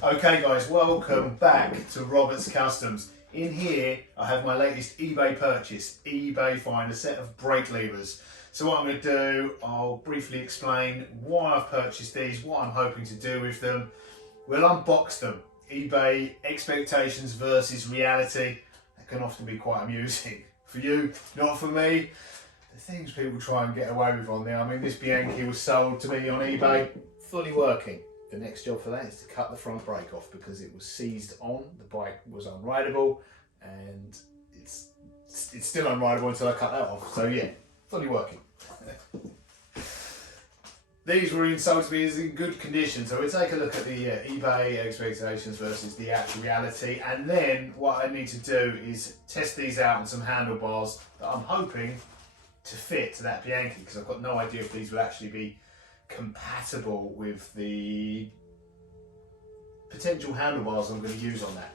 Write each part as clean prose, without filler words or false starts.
Okay guys, welcome back to Robert's Customs. In here I have my latest eBay purchase. eBay find a set of brake levers. So what I'm going to do, I'll briefly explain why I've purchased these, what I'm hoping to do with them. We'll unbox them. eBay expectations versus reality. That can often be quite amusing. For you, not for me. The things people try and get away with on there. I mean, this Bianchi was sold to me on eBay, fully working. The next job for that is to cut the front brake off because it was seized on, the bike was unrideable, and it's still unrideable until I cut that off. So yeah, fully working. These were sold to me as in good condition, so we'll take a look at the eBay expectations versus the actual reality, and then what I need to do is test these out on some handlebars that I'm hoping to fit to that Bianchi, because I've got no idea if these will actually be compatible with the potential handlebars I'm going to use on that.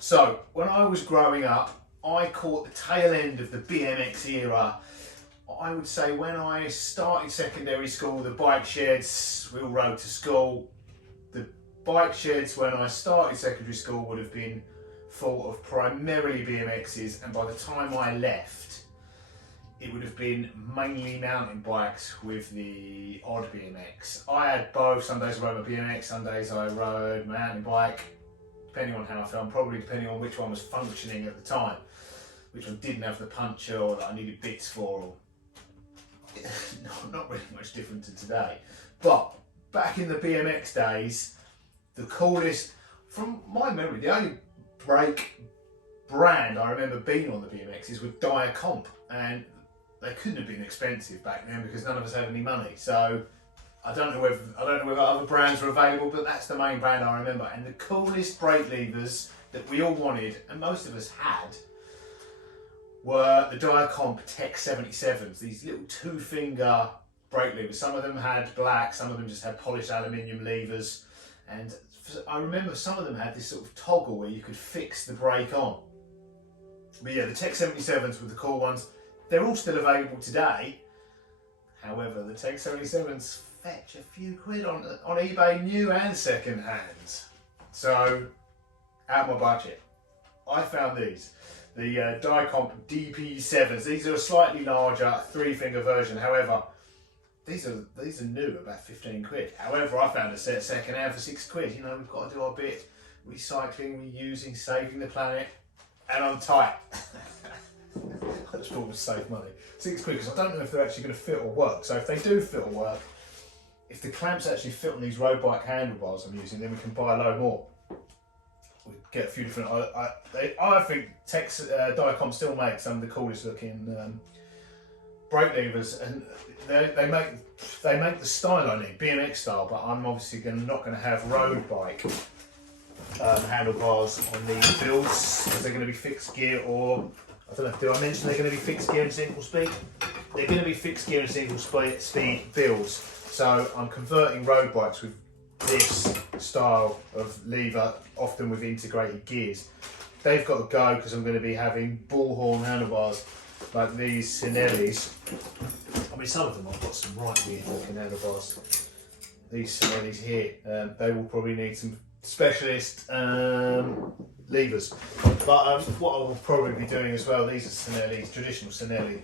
So when I was growing up, I caught the tail end of the BMX era. I would say when I started secondary school, the bike sheds, we all rode to school. The bike sheds when I started secondary school would have been full of primarily BMXs, and by the time I left, it would have been mainly mountain bikes with the odd BMX. I had both. Some days I rode my BMX, some days I rode my mountain bike, depending on how I felt, probably depending on which one was functioning at the time, which one didn't have the puncher or that I needed bits for. Or not really much different to today. But back in the BMX days, the coolest, from my memory, the only brake brand I remember being on the BMXs was Dia Compe, and they couldn't have been expensive back then because none of us had any money. So I don't know whether other brands were available, but that's the main brand I remember. And the coolest brake levers that we all wanted, and most of us had, were the Dia Compe Tech 77s. These little two-finger brake levers. Some of them had black, some of them just had polished aluminium levers. And I remember some of them had this sort of toggle where you could fix the brake on. But yeah, the Tech 77s were the cool ones. They're all still available today. However, the Tech 77s fetch a few quid on eBay, new and second hand. So, out of my budget, I found these. The Dia Compe DP7s. These are a slightly larger three-finger version. However, these are new, about 15 quid. However, I found a set second hand for 6 quid. You know, we've got to do our bit. Recycling, reusing, saving the planet. And I'm tight. I just thought it was save money. 6 quid, because I don't know if they're actually going to fit or work. So if they do fit or work, if the clamps actually fit on these road bike handlebars I'm using, then we can buy a load more. We get a few different. I think Dia Compe still make some of the coolest looking brake levers, and they make the style I need, BMX style. But I'm obviously not going to have road bike handlebars on these builds because they're going to be fixed gear, or I don't know, did I mention they're going to be fixed gear and single speed? They're going to be fixed gear and single speed builds. So I'm converting road bikes with this style of lever, often with integrated gears. They've got to go because I'm going to be having bullhorn handlebars like these Sinellis. I mean, some of them I've got some right weird looking handlebars. These Sinellis here, they will probably need some specialist levers. But what I will probably be doing as well, these are Sinellis, traditional Sinelli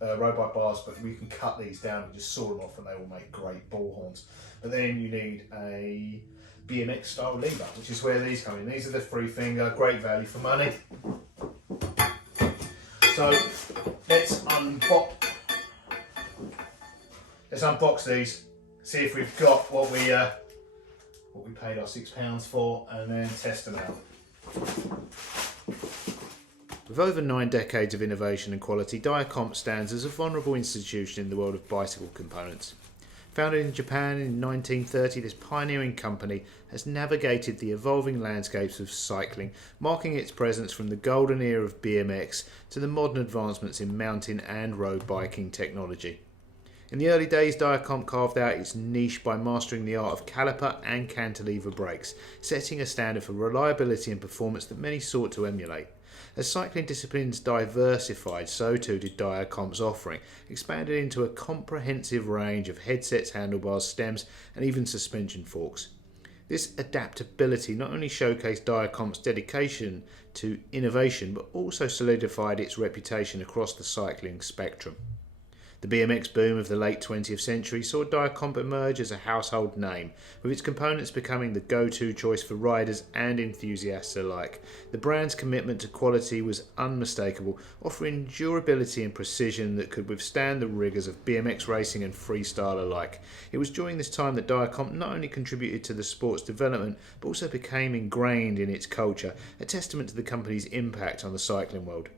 road bike bars, but we can cut these down and just saw them off and they will make great ball horns. But then you need a BMX style lever, which is where these come in. These are the 3-finger, great value for money. So let's unbox these, see if we've got what we paid our £6 for, and then test them out. With over 9 decades of innovation and quality, Dia Compe stands as a vulnerable institution in the world of bicycle components. Founded in Japan in 1930, this pioneering company has navigated the evolving landscapes of cycling, marking its presence from the golden era of BMX to the modern advancements in mountain and road biking technology. In the early days, Dia Compe carved out its niche by mastering the art of caliper and cantilever brakes, setting a standard for reliability and performance that many sought to emulate. As cycling disciplines diversified, so too did Dia Compe's offering, expanded into a comprehensive range of headsets, handlebars, stems and even suspension forks. This adaptability not only showcased Dia Compe's dedication to innovation, but also solidified its reputation across the cycling spectrum. The BMX boom of the late 20th century saw Dia Compe emerge as a household name, with its components becoming the go-to choice for riders and enthusiasts alike. The brand's commitment to quality was unmistakable, offering durability and precision that could withstand the rigours of BMX racing and freestyle alike. It was during this time that Dia Compe not only contributed to the sport's development, but also became ingrained in its culture, a testament to the company's impact on the cycling world.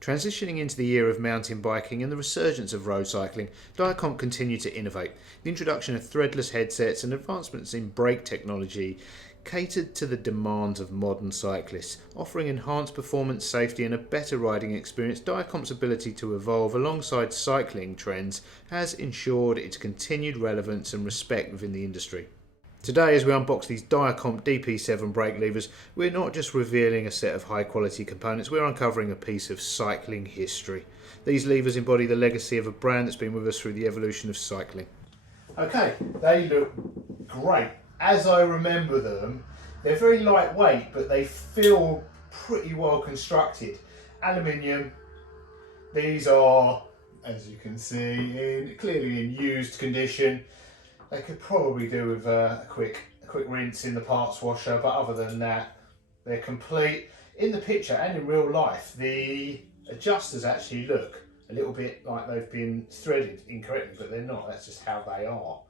Transitioning into the era of mountain biking and the resurgence of road cycling, Dia Compe continued to innovate. The introduction of threadless headsets and advancements in brake technology catered to the demands of modern cyclists, offering enhanced performance, safety and a better riding experience. Dia Compe's ability to evolve alongside cycling trends has ensured its continued relevance and respect within the industry. Today, as we unbox these Dia Compe DP7 brake levers, we're not just revealing a set of high quality components, we're uncovering a piece of cycling history. These levers embody the legacy of a brand that's been with us through the evolution of cycling. Okay, they look great. As I remember them, they're very lightweight, but they feel pretty well constructed. Aluminium, these are, as you can see, clearly in used condition. They could probably do with a quick rinse in the parts washer, but other than that, they're complete. In the picture and in real life, the adjusters actually look a little bit like they've been threaded incorrectly, but they're not. That's just how they are.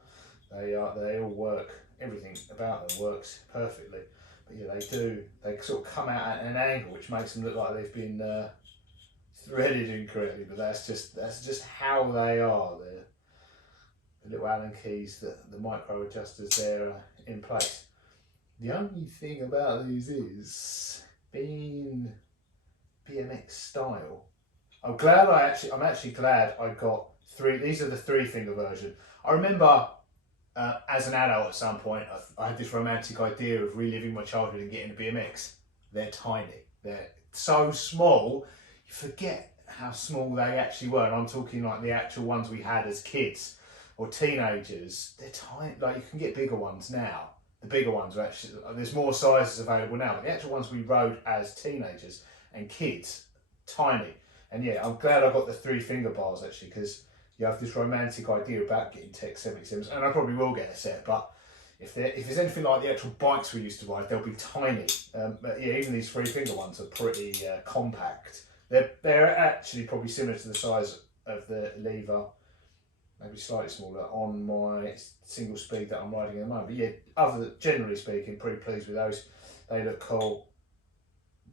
They all work. Everything about them works perfectly. But yeah, they do. They sort of come out at an angle, which makes them look like they've been threaded incorrectly. But that's just how they are. The little Allen keys, the micro adjusters there are in place. The only thing about these is, being BMX style, I'm actually glad I got three. These are the 3-finger version. I remember as an adult at some point, I had this romantic idea of reliving my childhood and getting a BMX. They're tiny. They're so small, you forget how small they actually were. And I'm talking like the actual ones we had as kids or teenagers. They're tiny. Like, you can get bigger ones now. The bigger ones are actually, there's more sizes available now, but the actual ones we rode as teenagers and kids, tiny. And yeah, I'm glad I got the 3-finger bars actually, because you have this romantic idea about getting Tech 77s, and I probably will get a set, but if there's anything like the actual bikes we used to ride, they'll be tiny. But yeah, even these 3-finger ones are pretty compact. They're actually probably similar to the size of the lever, maybe slightly smaller on my single speed that I'm riding at the moment. But yeah, generally speaking, pretty pleased with those. They look cool,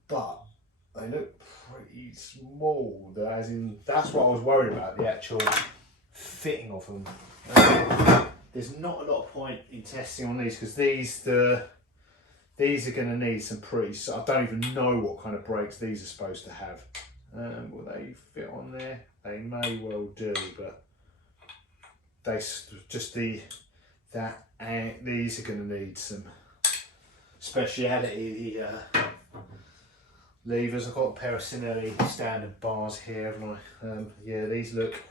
but they look pretty small. As in, that's what I was worried about, the actual fitting of them. There's not a lot of point in testing on these, because these are going to need some pretty. I don't even know what kind of brakes these are supposed to have. Will they fit on there? They may well do, but these are going to need some speciality levers. I've got a pair of Sinelli standard bars here, haven't I? Yeah, these look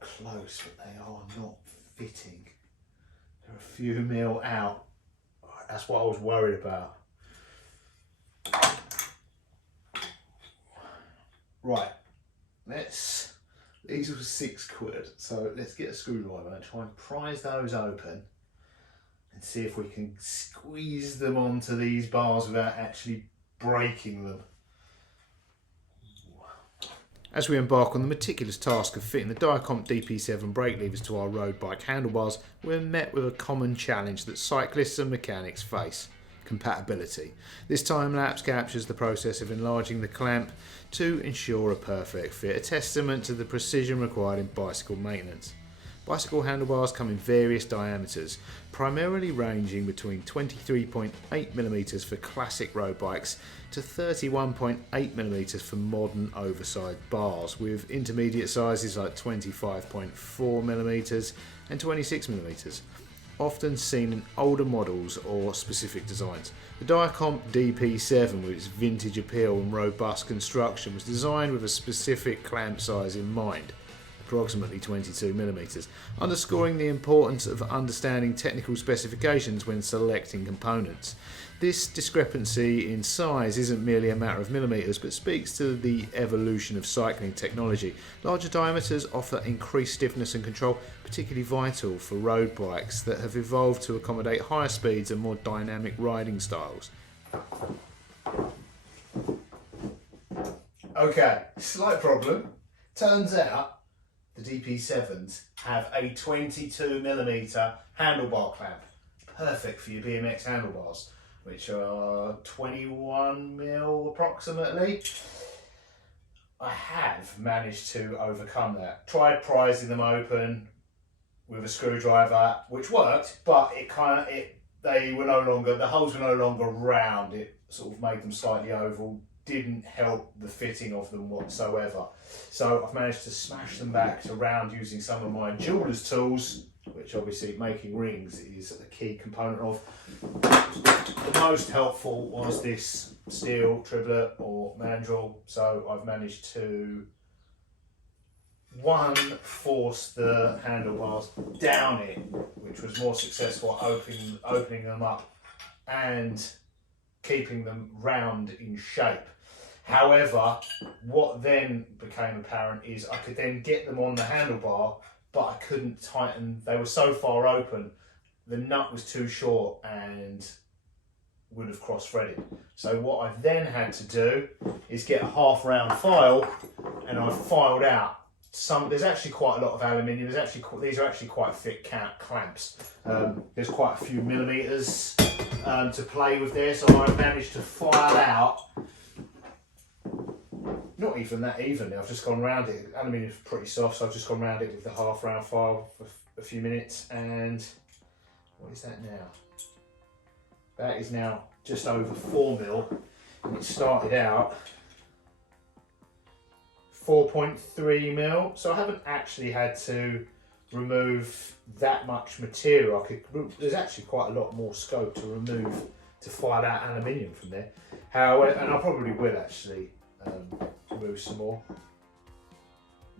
close, but they are not fitting. They're a few mil out. That's what I was worried about. Right, these were £6, so let's get a screwdriver and try and prise those open and see if we can squeeze them onto these bars without actually breaking them. As we embark on the meticulous task of fitting the Dia Compe DP7 brake levers to our road bike handlebars, we're met with a common challenge that cyclists and mechanics face: compatibility. This time-lapse captures the process of enlarging the clamp to ensure a perfect fit, a testament to the precision required in bicycle maintenance. Bicycle handlebars come in various diameters, primarily ranging between 23.8mm for classic road bikes to 31.8mm for modern oversized bars, with intermediate sizes like 25.4mm and 26mm, often seen in older models or specific designs. The Dia Compe DP7, with its vintage appeal and robust construction, was designed with a specific clamp size in mind. approximately 22mm, underscoring the importance of understanding technical specifications when selecting components. This discrepancy in size isn't merely a matter of millimetres, but speaks to the evolution of cycling technology. Larger diameters offer increased stiffness and control, particularly vital for road bikes that have evolved to accommodate higher speeds and more dynamic riding styles. Okay, slight problem. Turns out the DP7s have a 22mm handlebar clamp. Perfect for your BMX handlebars, which are 21mm approximately. I have managed to overcome that. Tried prising them open with a screwdriver, which worked, but they were no longer, the holes were no longer round. It sort of made them slightly oval. Didn't help the fitting of them whatsoever. So I've managed to smash them back to round using some of my jeweler's tools, which obviously making rings is a key component of. The most helpful was this steel triplet or mandrel. So I've managed to, one, force the handlebars down it, which was more successful opening them up and keeping them round in shape. However, what then became apparent is I could then get them on the handlebar, but I couldn't tighten. They were so far open, the nut was too short and would have cross-threaded. So what I then had to do is get a half round file, and I filed out some. There's actually quite a lot of aluminium. These are actually quite thick clamps. There's quite a few millimeters to play with there, so I managed to file out. Not even that evenly. I've just gone round it. Aluminium is pretty soft, so I've just gone round it with the half round file for a few minutes. And what is that now? That is now just over 4mm, and it started out 4.3mm. So I haven't actually had to remove that much material. There's actually quite a lot more scope to file out aluminium from there. However, and I probably will actually remove some more.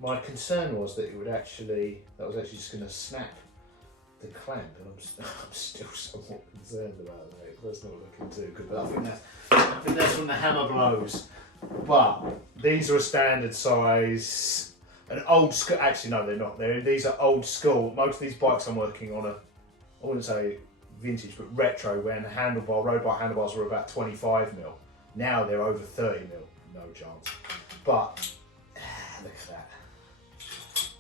My concern was that that was actually just going to snap the clamp, and I'm still somewhat concerned about that. That's not looking too good, but I think that's from the hammer blows. But these are a standard size, an old school. Actually, no, they're not. These are old school. Most of these bikes I'm working on are, I wouldn't say vintage, but retro. When road bike handlebars were about 25mm. Now they're over 30mm. No chance. But look at that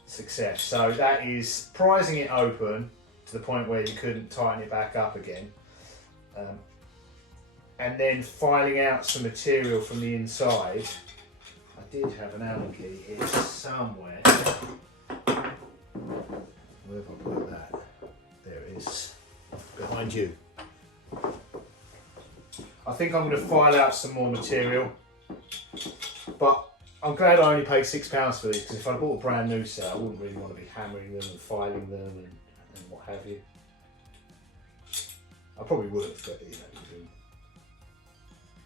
success. So that is prising it open to the point where you couldn't tighten it back up again, and then filing out some material from the inside. I did have an Allen key here somewhere. Where have I put that? There it is, behind you. I think I'm going to file out some more material, but I'm glad I only paid £6 for these, because if I bought a brand new set, I wouldn't really want to be hammering them and filing them and what have you. I probably would have, but you know, it'd be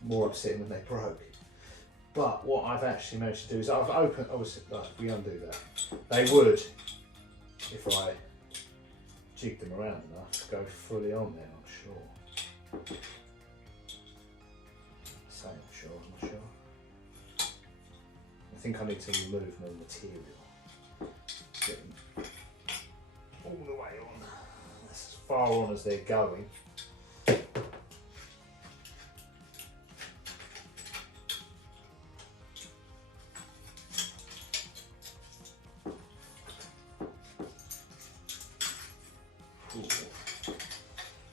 more upsetting when they broke. But what I've actually managed to do is I've opened, obviously, like, if we undo that, they would, if I jig them around enough, go fully on there, I'm sure. I'm not sure. I think I need to remove more material. Get them all the way on. That's as far on as they're going.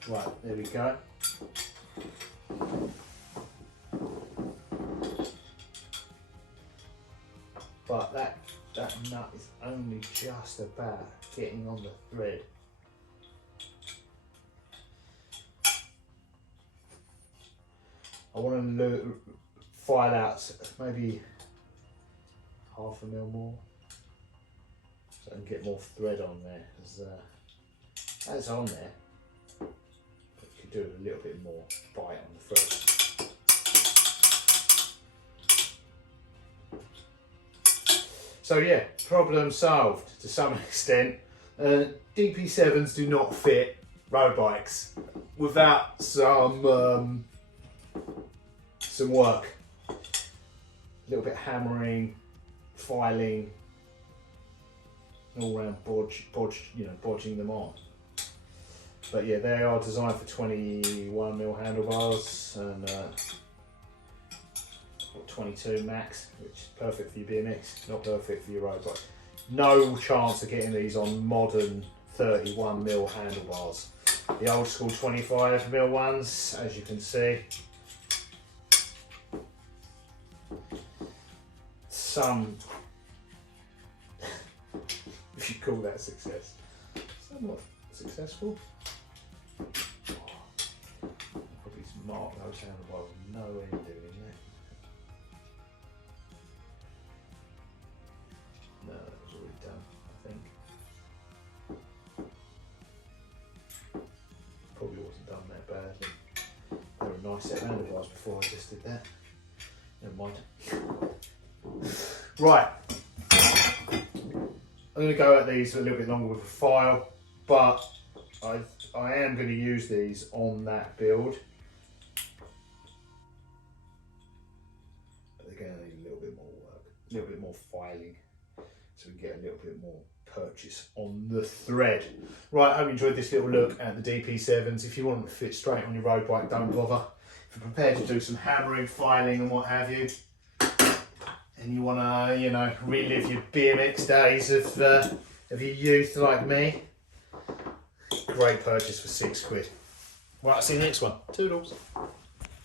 Right, there we go. But that nut is only just about getting on the thread. I want to file out maybe ½ more, so I can get more thread on there, because that's on there, but you could do a little bit more bite on the thread. So yeah, problem solved to some extent. DP7s do not fit road bikes without some work. A little bit of hammering, filing, all round bodging them on. But yeah, they are designed for 21mm handlebars and 22 max, which is perfect for your BMX, not perfect for your road bike. No chance of getting these on modern 31mm handlebars. The old school 25mm ones, as you can see, some, if you call that success, somewhat successful. Probably mark those handlebars no end doing that. No, that was already done, I think. Probably wasn't done that badly. They were a nice set of handlebars before I just did that. Never mind. Right. I'm going to go at these a little bit longer with a file, but I am going to use these on that build. But they're going to need a little bit more work, a little bit more filing, so we get a little bit more purchase on the thread. Right, I hope you enjoyed this little look at the DP7s. If you want them to fit straight on your road bike, don't bother. If you're prepared to do some hammering, filing and what have you, and you want to, you know, relive your BMX days of your youth like me, great purchase for £6. Right, I'll see you next one. Toodles.